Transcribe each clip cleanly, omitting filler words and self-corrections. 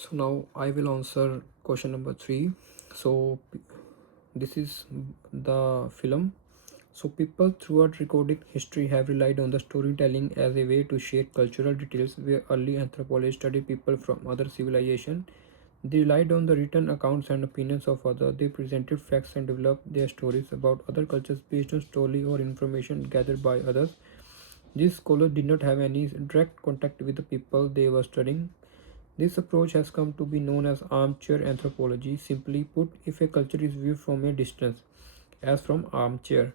So now I will answer question number 3. So this is the film. So people throughout recorded history have relied on the storytelling as a way to share cultural details. Where early anthropologists studied people from other civilizations, they relied on the written accounts and opinions of others. They presented facts and developed their stories about other cultures based on story or information gathered by others. These scholars did not have any direct contact with the people they were studying. This approach has come to be known as armchair anthropology. Simply put, if a culture is viewed from a distance, as from armchair,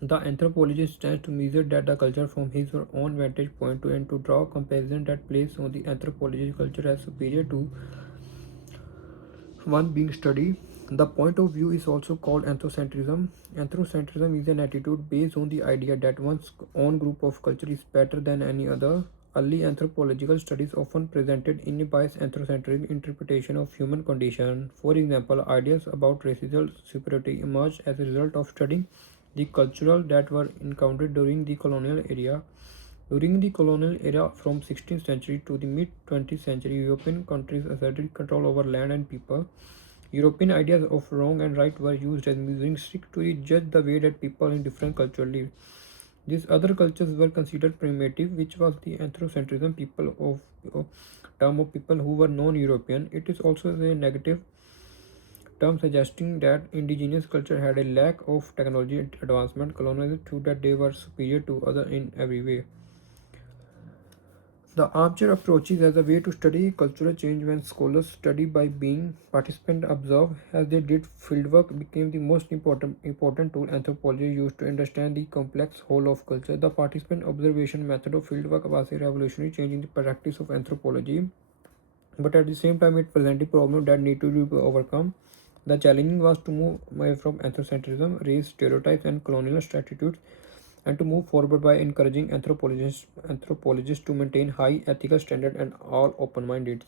the anthropologist stands to measure that culture from his or own vantage point and to draw a comparison that places on the anthropologist's culture as superior to one being studied. The point of view is also called anthropocentrism. Anthropocentrism is an attitude based on the idea that one's own group of culture is better than any other. Early anthropological studies often presented in a biased anthropocentric interpretation of human condition. For example, ideas about racial superiority emerged as a result of studying the cultural that were encountered during the colonial era. During the colonial era from 16th century to the mid 20th century, European countries asserted control over land and people. European ideas of wrong and right were used as measuring stick to judge the way that people in different cultures live. These other cultures were considered primitive, which was the anthropocentrism of term of people who were non-European. It is also a negative term suggesting that indigenous culture had a lack of technology advancement. Colonizers thought that they were superior to other in every way. The armchair approaches as a way to study cultural change when scholars study by being participants observe as they did fieldwork became the most important tool anthropology used to understand the complex whole of culture. The participant observation method of fieldwork was a revolutionary change in the practice of anthropology, but at the same time it presented problems that need to be overcome. The challenge was to move away from anthropocentrism, race stereotypes, and colonialist attitudes, and to move forward by encouraging anthropologists to maintain high ethical standards and all open-minded.